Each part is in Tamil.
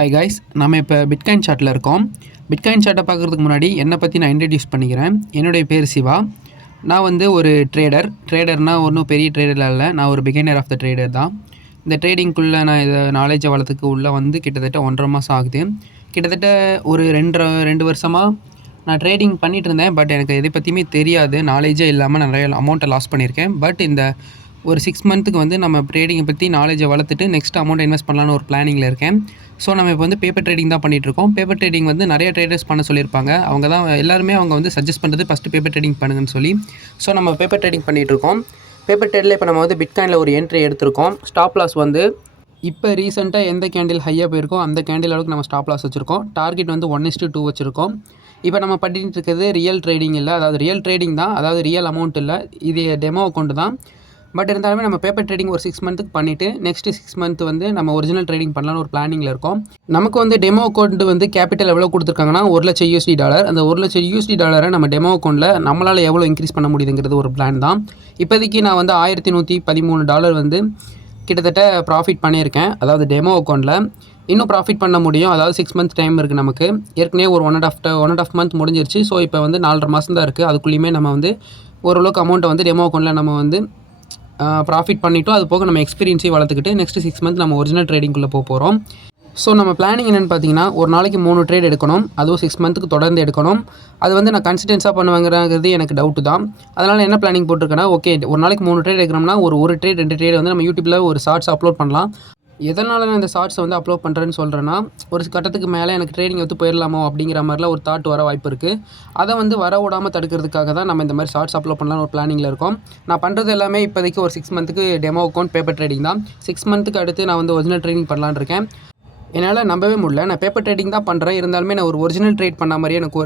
ஹாய் காய்ஸ், நம்ம இப்போ பிட்காயின் சார்ட்டில் இருக்கோம். பிட்காயின் சார்ட்டை பார்க்குறதுக்கு முன்னாடி என்னை பற்றி நான் இன்ட்ரடியூஸ் பண்ணிக்கிறேன். என்னுடைய பேர் சிவா. நான் வந்து ஒரு ட்ரேடர்னால் ஒன்றும் பெரிய ட்ரேடரில் இல்லை, நான் ஒரு பிகைனர் ஆஃப் த ட்ரேடர் தான். இந்த ட்ரேடிங்குள்ளே நான் இதை நாலேஜை வளர்த்துக்கு உள்ளே வந்து கிட்டத்தட்ட 1.5 மாதம் ஆகுது. கிட்டத்தட்ட ஒரு 2 வருஷமாக நான் ட்ரேடிங் பண்ணிகிட்டு இருந்தேன். பட் எனக்கு எதை பற்றியுமே தெரியாது, நாலேஜே இல்லாமல் நிறைய அமௌண்ட்டை லாஸ் பண்ணியிருக்கேன். பட் இந்த ஒரு 6 மந்த்துக்கு வந்து நம்ம ட்ரேடிங்கை பற்றி நாலேஜை வளர்த்துட்டு நெக்ஸ்ட் அமௌண்ட்டை இன்வெஸ்ட் பண்ணலான்னு ஒரு பிளானிங்கில் இருக்கேன். ஸோ நம்ம இப்போ வந்து பேப்பர் ட்ரேடிங் தான் பண்ணிகிட்ருக்கோம். பேப்பர் ட்ரேடிங் வந்து நிறைய ட்ரேடர்ஸ் பண்ண சொல்லியிருப்பாங்க. அவங்க வந்து சஜஸ்ட் பண்ணுறது ஃபஸ்ட்டு பேப்பர் ட்ரேடிங் பண்ணுங்கன்னு சொல்லி. ஸோ நம்ம பேப்பர் ட்ரேடிங் பண்ணிகிட்ருக்கோம். பேப்பர் ட்ரேடில் இப்போ நம்ம வந்து பிட்காயினில் ஒரு என்ட்ரி எடுத்திருக்கோம். ஸ்டாப் லாஸ் வந்து இப்போ ரீசெண்டாக எந்த கேண்டில் ஹையாக போயிருக்கோ அந்த கேண்டில் அளவுக்கு நம்ம ஸ்டாப் லாஸ் வச்சுருக்கோம். டார்கெட் வந்து 1:2 வச்சுருக்கோம். இப்போ நம்ம பண்ணிட்டு இருக்கிறது ரியல் ட்ரேடிங் இல்லை, அதாவது ரியல் ட்ரேடிங் தான், அதாவது ரியல் அமௌண்ட் இல்லை, இது டெமோ அக்கௌண்ட் தான். பட் இருந்தாலுமே நம்ம பேப்பர் ட்ரேடிங் ஒரு 6 மந்த்துக்கு பண்ணிவிட்டு நெக்ஸ்ட்டு 6 மந்த் வந்து நம்ம ஒரிஜினல் ட்ரேடிங் பண்ணலான்னு ஒரு பிளானிங்கில் இருக்கோம். நமக்கு வந்து டெமோ அக்கௌண்ட் வந்து கேபிட்டல் எவ்வளோ கொடுத்துருக்காங்கன்னா $1,00,000. அந்த $1,00,000 நம்ம டெமோ அக்கௌண்ட்டில் நம்மளால் எவ்வளோ இன்க்ரீஸ் பண்ண முடியுதுங்கிறது ஒரு பிளான் தான். இப்போதைக்கு நான் வந்து $1,113 வந்து கிட்டத்தட்ட ப்ராஃபிட் பண்ணியிருக்கேன், அதாவது டெமோ அக்கௌண்ட்டில். இன்னும் ப்ராஃபிட் பண்ண முடியும், அதாவது 6 மந்த் டைம் இருக்குது நமக்கு. ஏற்கனவே ஒரு 1.5 மந்த் முடிஞ்சிருச்சு. ஸோ இப்போ வந்து 4.5 மாதம் தான் இருக்குது. அதுக்குள்ளேயுமே நம்ம வந்து ஓரளவுக்கு அமௌண்ட்டை வந்து டெமோ அக்கௌண்ட்டில் நம்ம வந்து ப்ராஃபிட் பண்ணிவிட்டோம். அது போக நம்ம எக்ஸ்பீரியன்ஸையும் வளர்த்துக்கிட்டு நெக்ஸ்ட்டு 6 மந்த் நம்ம ஒரிஜினல் ட்ரேடிங்குள்ளே போகிறோம். ஸோ நம்ம பிளானிங் என்னென்னு பார்த்தீங்கன்னா, ஒரு நாளைக்கு 3 ட்ரேட் எடுக்கணும், அதுவும் 6 மந்த்துக்கு தொடர்ந்து எடுக்கணும். அது வந்து நான் கன்சிஸ்டன்ஸாக பண்ணுவேங்கிறது எனக்கு டவுட்டு தான். அதனால் என்ன பிளானிங் போட்டிருக்கேன்னா, ஓகே ஒரு நாளைக்கு 3 ட்ரேட் எடுக்கிறோம்னா ஒரு ட்ரேட் 2 ட்ரேட் வந்து நம்ம யூடியூப்பில் ஒரு ஷார்ட்ஸ் அப்லோட் பண்ணலாம். எதனால் நான் இந்த ஷார்ட்ஸை வந்து அப்லோட் பண்ணுறேன்னு சொல்கிறேன்னா, ஒரு கட்டத்துக்கு மேலே எனக்கு ட்ரேடிங் வந்து போயிடலாமோ அப்படிங்கிற மாதிரிலாம் ஒரு தாட் வர வாய்ப்பு இருக்குது. அதை வந்து வர விடாமல் தடுக்கிறதுக்காக தான் நம்ம இந்த மாதிரி ஷார்ட்ஸ் அப்லோட் பண்ணலான்னு ஒரு பிளானிங்கில் இருக்கோம். நான் பண்ணுறது எல்லாமே இப்போதைக்கு ஒரு 6 மந்த்துக்கு டெமோ அக்கௌண்ட் பேப்பர் ட்ரேடிங் தான். 6 மந்த்துக்கு அடுத்து நான் வந்து ஒரிஜினல் ட்ரேடிங் பண்ணலான்னு இருக்கேன். என்னால் நம்பவே முடியல, நான் பேப்பர் ட்ரேடிங் தான் பண்ணுறேன், இருந்தாலுமே நான் ஒரு ஒரிஜினல் ட்ரேட் பண்ண மாதிரியே எனக்கு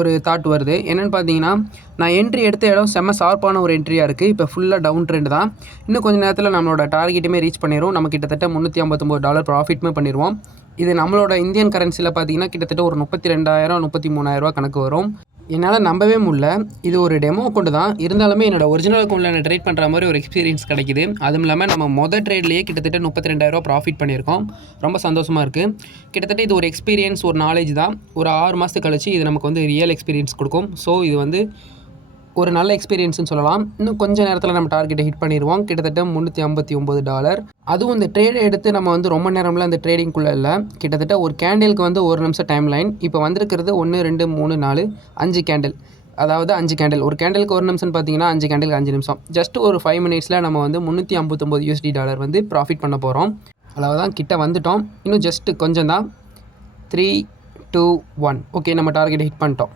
ஒரு தாட் வருது. என்னென்னு பார்த்தீங்கன்னா, நான் என்ட்ரி எடுத்த இடம் செம்ம ஷார்ப்பான ஒரு என்ட்ரியாக இருக்குது. இப்போ ஃபுல்லாக டவுன் ட்ரெண்ட் தான். இன்னும் கொஞ்சம் நேரத்தில் நம்மளோட டார்கெட்டுமே ரீச் பண்ணிடும். நம்ம கிட்டத்தட்ட $359 ப்ராஃபிட்டுமே பண்ணிடுவோம். இது நம்மளோட இந்தியன் கரன்சியில் பார்த்தீங்கன்னா கிட்டத்தட்ட ஒரு 32,000 33,000 கணக்கு வரும். என்னால் நம்பவே முடியல. இது ஒரு டெமோ அக்கௌண்ட் தான், இருந்தாலுமே என்னோடய ஒரிஜினல் அக்கௌண்ட்டில் நான் ட்ரேட் பண்ணுற மாதிரி ஒரு எக்ஸ்பீரியன்ஸ் கிடைக்குது. அதுவும் இல்லாமல் நம்ம மொதல் ட்ரேட்லேயே கிட்டத்தட்ட 32,000 ப்ராஃபிட் பண்ணியிருக்கோம். ரொம்ப சந்தோஷமாக இருக்குது. கிட்டத்தட்ட இது ஒரு எக்ஸ்பீரியன்ஸ், ஒரு நாலேஜ் தான். ஒரு 6 மாதத்துக்கு கழிச்சு இது நமக்கு வந்து ரியல் எக்ஸ்பீரியன்ஸ் கொடுக்கும். ஸோ இது வந்து ஒரு நல்ல எக்ஸ்பீரியன்ஸ்னு சொல்லலாம். இன்னும் கொஞ்சம் நேரத்தில் நம்ம டார்கெட்டை ஹிட் பண்ணிடுவோம். கிட்டத்தட்ட $359. அதுவும் இந்த ட்ரேடை எடுத்து நம்ம வந்து ரொம்ப நேரம்லாம் இந்த ட்ரேடிங்குள்ளே இல்லை. கிட்டத்தட்ட ஒரு கேண்டிலுக்கு வந்து 1 நிமிஷம் டைம் லைன். இப்போ வந்திருக்கிறது 1 2 3 4 5 கேண்டில், அதாவது 5 கேண்டில். ஒரு கேண்டிலுக்கு 1 நிமிஷம்னு பார்த்தீங்கன்னா 5 கேண்டிலுக்கு 5 நிமிஷம். ஜஸ்ட் ஒரு 5 மினிட்ஸில் நம்ம வந்து $359 வந்து ப்ராஃபிட் பண்ண போகிறோம். அவ்வளோதான், கிட்ட வந்துட்டோம். இன்னும் ஜஸ்ட்டு கொஞ்சம் தான். 3 2 1 ஓகே, நம்ம டார்கெட்டை ஹிட் பண்ணிட்டோம்.